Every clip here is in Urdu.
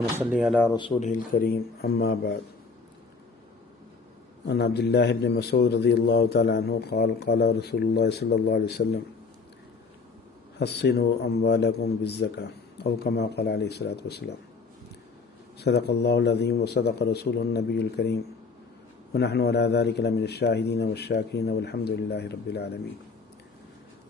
صلی علی رسوله الکریم اما بعد عن عبد الله بن مسعود رضی اللہ تعالی عنہ قال قال رسول اللہ صلی اللہ علیہ وسلم حصنوا اموالکم بالزکاة او کما قال علیہ الصلوۃ والسلام صدق اللہ العظیم وصدق رسولہ النبی الکریم ونحن علی ذلک لمن الشاہدین والشاکرین والحمد للہ رب العالمین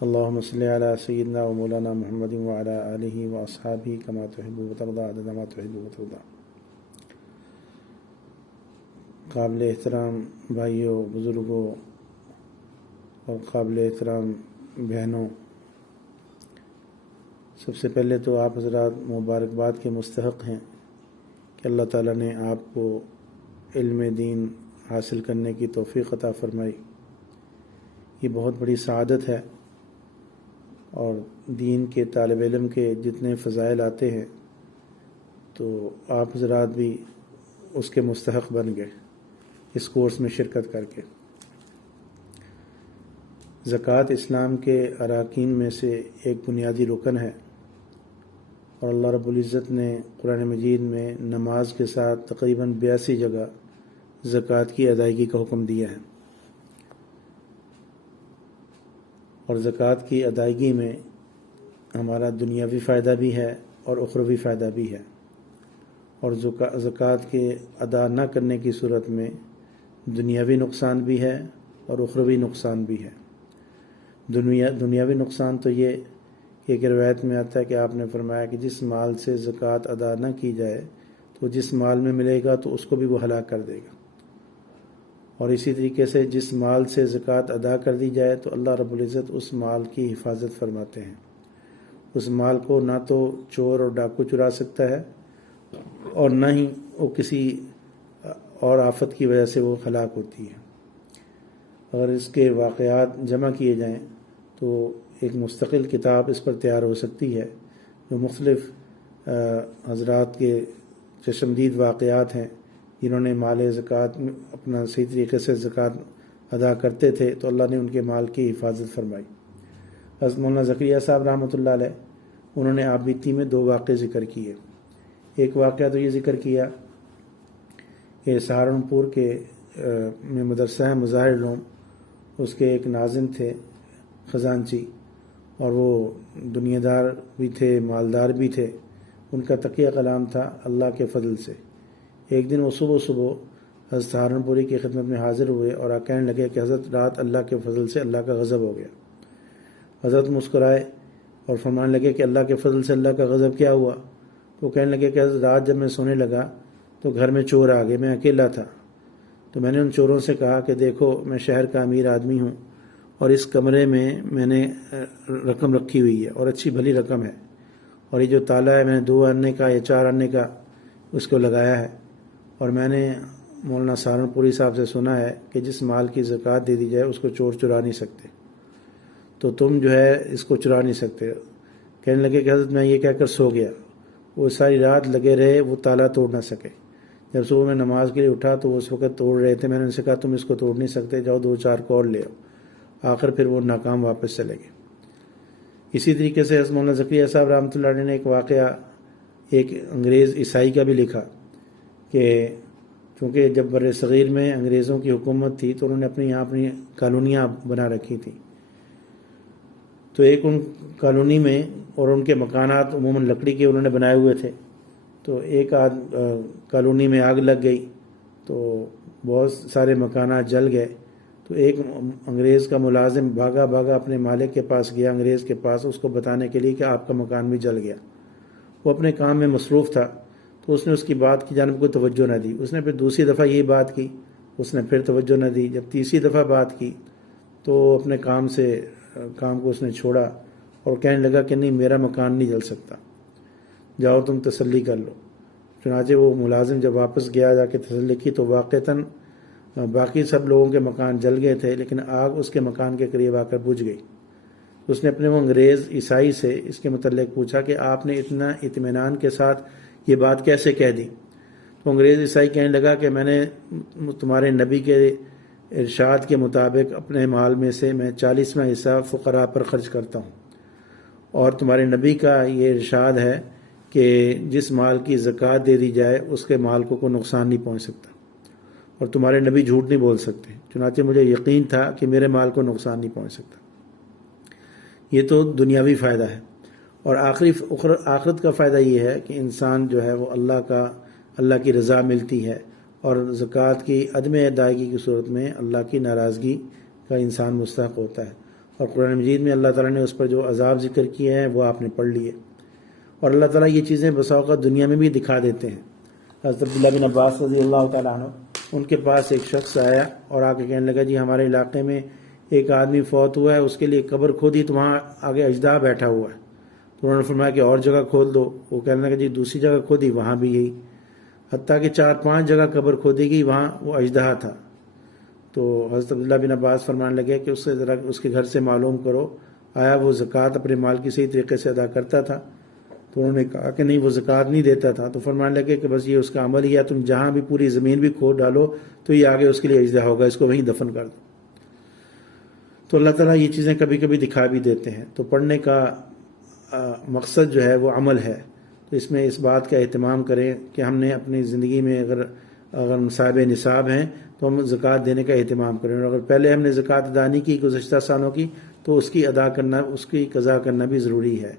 اللہم صلی علی سیدنا و مولانا محمد وعلی آلہ و اصحابہ کما تحب و ترضى عدد ما تحب و ترضى۔ قابل احترام بھائیوں، بزرگوں اور قابل احترام بہنوں، سب سے پہلے تو آپ حضرات مبارکباد کے مستحق ہیں کہ اللہ تعالیٰ نے آپ کو علم دین حاصل کرنے کی توفیق عطا فرمائی۔ یہ بہت بڑی سعادت ہے، اور دین کے طالب علم کے جتنے فضائل آتے ہیں تو آپ حضرات بھی اس کے مستحق بن گئے اس کورس میں شرکت کر کے۔ زکوٰۃ اسلام کے اراکین میں سے ایک بنیادی رکن ہے، اور اللہ رب العزت نے قرآن مجید میں نماز کے ساتھ تقریباً 82 جگہ زکوٰۃ کی ادائیگی کا حکم دیا ہے، اور زکوٰۃ کی ادائیگی میں ہمارا دنیاوی فائدہ بھی ہے اور اخروی فائدہ بھی ہے، اور زکوٰۃ کے ادا نہ کرنے کی صورت میں دنیاوی نقصان بھی ہے اور اخروی نقصان بھی ہے۔ دنیاوی نقصان تو یہ کہ ایک روایت میں آتا ہے کہ آپ نے فرمایا کہ جس مال سے زکوٰۃ ادا نہ کی جائے تو جس مال میں ملے گا تو اس کو بھی وہ ہلاک کر دے گا، اور اسی طریقے سے جس مال سے زکوٰۃ ادا کر دی جائے تو اللہ رب العزت اس مال کی حفاظت فرماتے ہیں۔ اس مال کو نہ تو چور اور ڈاکو چرا سکتا ہے، اور نہ ہی وہ کسی اور آفت کی وجہ سے وہ ہلاک ہوتی ہے۔ اگر اس کے واقعات جمع کیے جائیں تو ایک مستقل کتاب اس پر تیار ہو سکتی ہے، جو مختلف حضرات کے چشمدید واقعات ہیں جنہوں نے مال زکوٰۃ اپنا صحیح طریقے سے زکوٰۃ ادا کرتے تھے تو اللہ نے ان کے مال کی حفاظت فرمائی۔ حضرت مولانا زکریا صاحب رحمۃ اللہ علیہ انہوں نے آپ بیتی میں 2 واقعے ذکر کیے۔ ایک واقعہ تو یہ ذکر کیا کہ سہارنپور کے میں مدرسہ ہے مظاہر علوم، اس کے ایک ناظم تھے خزانچی، اور وہ دنیا دار بھی تھے، مالدار بھی تھے۔ ان کا تقیہ کلام تھا اللہ کے فضل سے۔ ایک دن وہ صبح حضرت سہارنپوری کی خدمت میں حاضر ہوئے اور کہنے لگے کہ حضرت رات اللہ کے فضل سے اللہ کا غضب ہو گیا۔ حضرت مسکرائے اور فرمانے لگے کہ اللہ کے فضل سے اللہ کا غضب کیا ہوا؟ تو وہ کہنے لگے کہ حضرت رات جب میں سونے لگا تو گھر میں چور آ گئے، میں اکیلا تھا، تو میں نے ان چوروں سے کہا کہ دیکھو میں شہر کا امیر آدمی ہوں، اور اس کمرے میں نے رقم رکھی ہوئی ہے اور اچھی بھلی رقم ہے، اور یہ جو تالا ہے میں نے 2 آنے کا یا 4 آنے کا اس کو لگایا ہے، اور میں نے مولانا سہارنپوری صاحب سے سنا ہے کہ جس مال کی زکوٰۃ دے دی جائے اس کو چور چرا نہیں سکتے، تو تم جو ہے اس کو چرا نہیں سکتے۔ کہنے لگے کہ حضرت میں یہ کہہ کر سو گیا۔ وہ ساری رات لگے رہے، وہ تالا توڑ نہ سکے۔ جب صبح میں نماز کے لیے اٹھا تو وہ اس وقت توڑ رہے تھے۔ میں نے ان سے کہا تم اس کو توڑ نہیں سکتے، جاؤ 2-4 کو اور لے آؤ۔ آخر پھر وہ ناکام واپس چلے گئے۔ اسی طریقے سے حضرت مولانا زکریا صاحب رحمۃ اللہ علیہ نے ایک واقعہ ایک انگریز عیسائی کا بھی لکھا کہ چونکہ جب بر صغیر میں انگریزوں کی حکومت تھی تو انہوں نے اپنی کالونیاں بنا رکھی تھیں، تو ایک ان کالونی میں، اور ان کے مکانات عموماً لکڑی کے انہوں نے بنائے ہوئے تھے، تو ایک کالونی میں آگ لگ گئی تو بہت سارے مکانات جل گئے۔ تو ایک انگریز کا ملازم بھاگا اپنے مالک کے پاس گیا، انگریز کے پاس، اس کو بتانے کے لیے کہ آپ کا مکان بھی جل گیا۔ وہ اپنے کام میں مصروف تھا، تو اس نے اس کی بات کی جانب کوئی توجہ نہ دی۔ اس نے پھر دوسری دفعہ یہی بات کی، اس نے پھر توجہ نہ دی۔ جب تیسری دفعہ بات کی تو اپنے کام کو اس نے چھوڑا اور کہنے لگا کہ نہیں، میرا مکان نہیں جل سکتا، جاؤ تم تسلی کر لو۔ چنانچہ وہ ملازم جب واپس گیا، جا کے تسلی کی تو واقعتاً باقی سب لوگوں کے مکان جل گئے تھے، لیکن آگ اس کے مکان کے قریب آ کر بجھ گئی۔ اس نے اپنے وہ انگریز عیسائی سے اس کے متعلق پوچھا کہ آپ نے اتنا اطمینان کے ساتھ یہ بات کیسے کہہ دی؟ تو انگریز عیسائی کہنے لگا کہ میں نے تمہارے نبی کے ارشاد کے مطابق اپنے مال میں سے میں 40واں حصہ فقراء پر خرچ کرتا ہوں، اور تمہارے نبی کا یہ ارشاد ہے کہ جس مال کی زکوٰۃ دے دی جائے اس کے مال کو کوئی نقصان نہیں پہنچ سکتا، اور تمہارے نبی جھوٹ نہیں بول سکتے، چنانچہ مجھے یقین تھا کہ میرے مال کو نقصان نہیں پہنچ سکتا۔ یہ تو دنیاوی فائدہ ہے، اور آخرت کا فائدہ یہ ہے کہ انسان جو ہے وہ اللہ کی رضا ملتی ہے، اور زکوٰۃ کی عدم ادائیگی کی صورت میں اللہ کی ناراضگی کا انسان مستحق ہوتا ہے۔ اور قرآن مجید میں اللہ تعالیٰ نے اس پر جو عذاب ذکر کیے ہیں وہ آپ نے پڑھ لیے، اور اللہ تعالیٰ یہ چیزیں بسا اوقات دنیا میں بھی دکھا دیتے ہیں۔ حضرت عبداللہ بن عباس رضی اللہ تعالیٰ عنہ، ان کے پاس ایک شخص آیا اور آ کے کہنے لگا جی ہمارے علاقے میں ایک آدمی فوت ہوا ہے، اس کے لیے قبر کھودی تو وہاں آگے اژدہا بیٹھا ہوا ہے، تو انہوں نے فرمایا کہ اور جگہ کھود دو، وہ کہنے لگا جی دوسری جگہ کھودی وہاں بھی یہی، حتیٰ کہ 4-5 جگہ قبر کھودی گئی وہاں وہ اژدہا تھا۔ تو حضرت عبداللہ بن عباس فرمانے لگے کہ اس سے ذرا اس کے گھر سے معلوم کرو آیا وہ زکوٰۃ اپنے مال کی صحیح طریقے سے ادا کرتا تھا؟ تو انہوں نے کہا کہ نہیں، وہ زکوٰۃ نہیں دیتا تھا۔ تو فرمانے لگے کہ بس یہ اس کا عمل ہی ہے، تم جہاں بھی پوری زمین بھی کھود ڈالو تو یہ آگے اس کے لیے اژدہا ہوگا، اس کو وہیں دفن کر دو۔ تو اللہ تعالیٰ یہ چیزیں کبھی کبھی دکھا بھی دیتے ہیں۔ تو پڑھنے کا مقصد جو ہے وہ عمل ہے، تو اس میں اس بات کا اہتمام کریں کہ ہم نے اپنی زندگی میں اگر صاحب نصاب ہیں تو ہم زکوٰۃ دینے کا اہتمام کریں، اور اگر پہلے ہم نے زکوٰۃ ادا نہیں کی گزشتہ سالوں کی تو اس کی قضا کرنا بھی ضروری ہے۔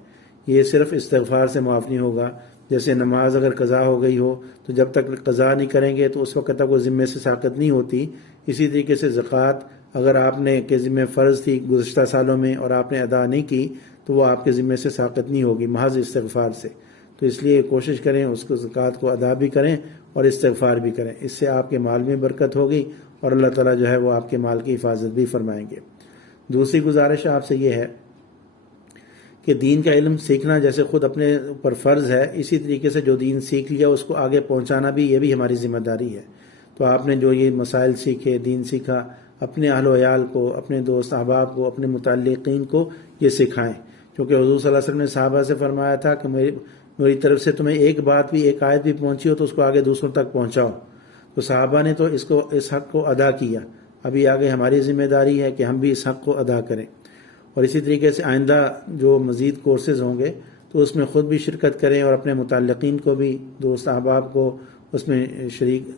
یہ صرف استغفار سے معاف نہیں ہوگا، جیسے نماز اگر قضا ہو گئی ہو تو جب تک قضا نہیں کریں گے تو اس وقت تک وہ ذمے سے ساقط نہیں ہوتی، اسی طریقے سے زکوٰۃ اگر آپ نے کے ذمے فرض تھی گزشتہ سالوں میں اور آپ نے ادا نہیں کی تو وہ آپ کے ذمے سے ساقط نہیں ہوگی محض استغفار سے۔ تو اس لیے کوشش کریں اس کو زکوٰۃ کو ادا بھی کریں اور استغفار بھی کریں، اس سے آپ کے مال میں برکت ہوگی اور اللہ تعالیٰ جو ہے وہ آپ کے مال کی حفاظت بھی فرمائیں گے۔ دوسری گزارش آپ سے یہ ہے کہ دین کا علم سیکھنا جیسے خود اپنے اوپر فرض ہے، اسی طریقے سے جو دین سیکھ لیا اس کو آگے پہنچانا بھی یہ بھی ہماری ذمہ داری ہے۔ تو آپ نے جو یہ مسائل سیکھے، دین سیکھا، اپنے اہل و عیال کو، اپنے دوست احباب کو، اپنے متعلقین کو یہ سکھائیں، کیونکہ حضور صلی اللہ علیہ وسلم نے صحابہ سے فرمایا تھا کہ میری طرف سے تمہیں ایک بات بھی، ایک آیت بھی پہنچی ہو تو اس کو آگے دوسروں تک پہنچاؤ۔ تو صحابہ نے تو اس حق کو ادا کیا، ابھی آگے ہماری ذمہ داری ہے کہ ہم بھی اس حق کو ادا کریں۔ اور اسی طریقے سے آئندہ جو مزید کورسز ہوں گے تو اس میں خود بھی شرکت کریں اور اپنے متعلقین کو بھی، دوست احباب کو اس میں شریک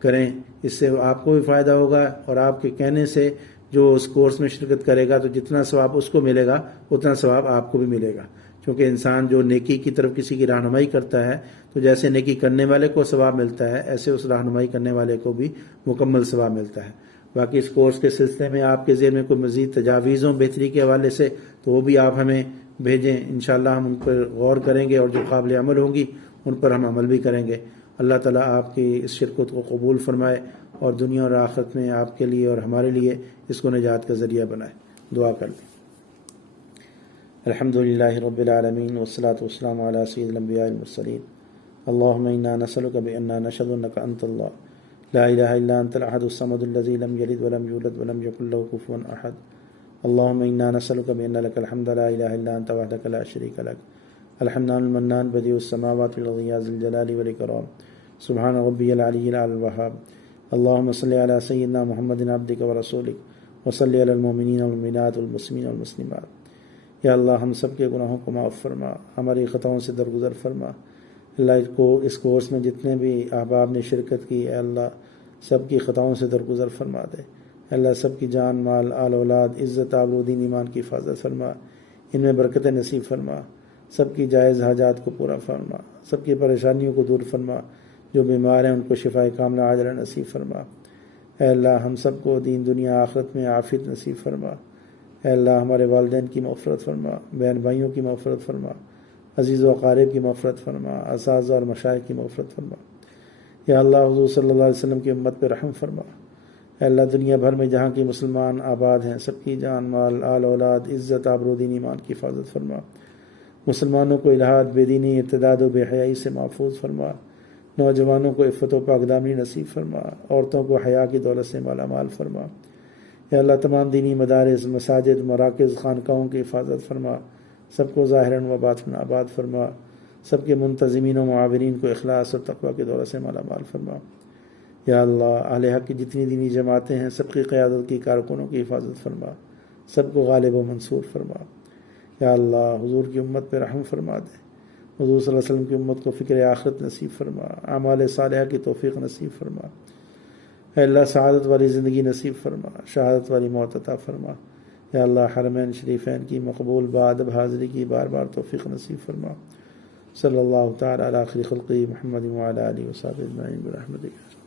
کریں، اس سے آپ کو بھی فائدہ ہوگا، اور آپ کے کہنے سے جو اس کورس میں شرکت کرے گا تو جتنا ثواب اس کو ملے گا اتنا ثواب آپ کو بھی ملے گا، کیونکہ انسان جو نیکی کی طرف کسی کی رہنمائی کرتا ہے تو جیسے نیکی کرنے والے کو ثواب ملتا ہے ایسے اس رہنمائی کرنے والے کو بھی مکمل ثواب ملتا ہے۔ باقی اس کورس کے سلسلے میں آپ کے ذہن میں کوئی مزید تجاویزوں بہتری کے حوالے سے تو وہ بھی آپ ہمیں بھیجیں، انشاءاللہ ہم ان پر غور کریں گے اور جو قابل عمل ہوں گی ان پر ہم عمل بھی کریں گے۔ اللہ تعالیٰ آپ کی اس شرکت کو قبول فرمائے اور دنیا اور آخرت میں آپ کے لیے اور ہمارے لیے اس کو نجات کا ذریعہ بنائے۔ دعا کر لیں۔ الحمدللہ رب العالمین والصلاة والسلام علی سید الانبیاء المرسلین، اللہم انا نسألک بأننا نشہد انک انت اللہ لا الہ الا انت الاحد الصمد الذی لم یلد ولم یولد ولم یکن له کفوا احد، اللہم انا نسألک بأن لک الحمد لا الہ الا انت وحدک لا شریک لک الحنان المنان بدیع السماوات والارض یا ذی الجلال والاکرام، سبحان ربی العلی الاعلی الوہاب، اللہم صلی علی سیدنا محمد عبدک ورسولک وصلی علی المؤمنین والمؤمنات والمسلمین والمسلمات۔ یا اللہ ہم سب کے گناہوں کو معاف فرما، ہماری خطاؤں سے درگزر فرما۔ اللہ اس کورس میں جتنے بھی احباب نے شرکت کی، اے اللہ سب کی خطاؤں سے درگزر فرما دے۔ اے اللہ سب کی جان، مال، آل اولاد، عزت، آبرو، دین، ایمان کی حفاظت فرما، ان میں برکت نصیب فرما، سب کی جائز حاجات کو پورا فرما، سب کی پریشانیوں کو دور فرما، جو بیمار ہیں ان کو شفائے کاملہ عاجلہ نصیب فرما۔ اے اللہ ہم سب کو دین دنیا آخرت میں عافیت نصیب فرما۔ اے اللہ ہمارے والدین کی مغفرت فرما، بہن بھائیوں کی مغفرت فرما، عزیز و اقارب کی مغفرت فرما، اساتذہ اور مشائخ کی مغفرت فرما۔ یا اللہ حضور صلی اللہ علیہ وسلم کی امت پہ رحم فرما۔ اے اللہ دنیا بھر میں جہاں کی مسلمان آباد ہیں سب کی جان، مال، آل اولاد، عزت، آبرو، دین، ایمان کی حفاظت فرما۔ مسلمانوں کو الحاد، بے دینی، ارتداد و بے حیائی سے محفوظ فرما۔ نوجوانوں کو عفت و پاکدامنی نصیب فرما، عورتوں کو حیا کی دولت سے مالا مال فرما۔ یا اللہ تمام دینی مدارس، مساجد، مراکز، خانقاہوں کی حفاظت فرما، سب کو ظاہراً و باطناً آباد فرما، سب کے منتظمین و معاونین کو اخلاص اور تقوی کی دولت سے مالا مال فرما۔ یا اللہ اہل حق کی جتنی دینی جماعتیں ہیں سب کی قیادت کی کارکنوں کی حفاظت فرما، سب کو غالب و منصور فرما۔ یا اللہ حضور کی امت پہ رحم فرما دے، حضور صلی اللہ علیہ وسلم کی امت کو فکر آخرت نصیب فرما، اعمال صالحہ کی توفیق نصیب فرما۔ اے اللہ سعادت والی زندگی نصیب فرما، شہادت والی موت عطا فرما۔ یا اللہ حرمین شریفین کی مقبول بادب حاضری کی بار بار توفیق نصیب فرما۔ صلی اللہ تعالی علی خیر خلقہ محمد وعلی آلہ وصحبہ اجمعین برحمتک۔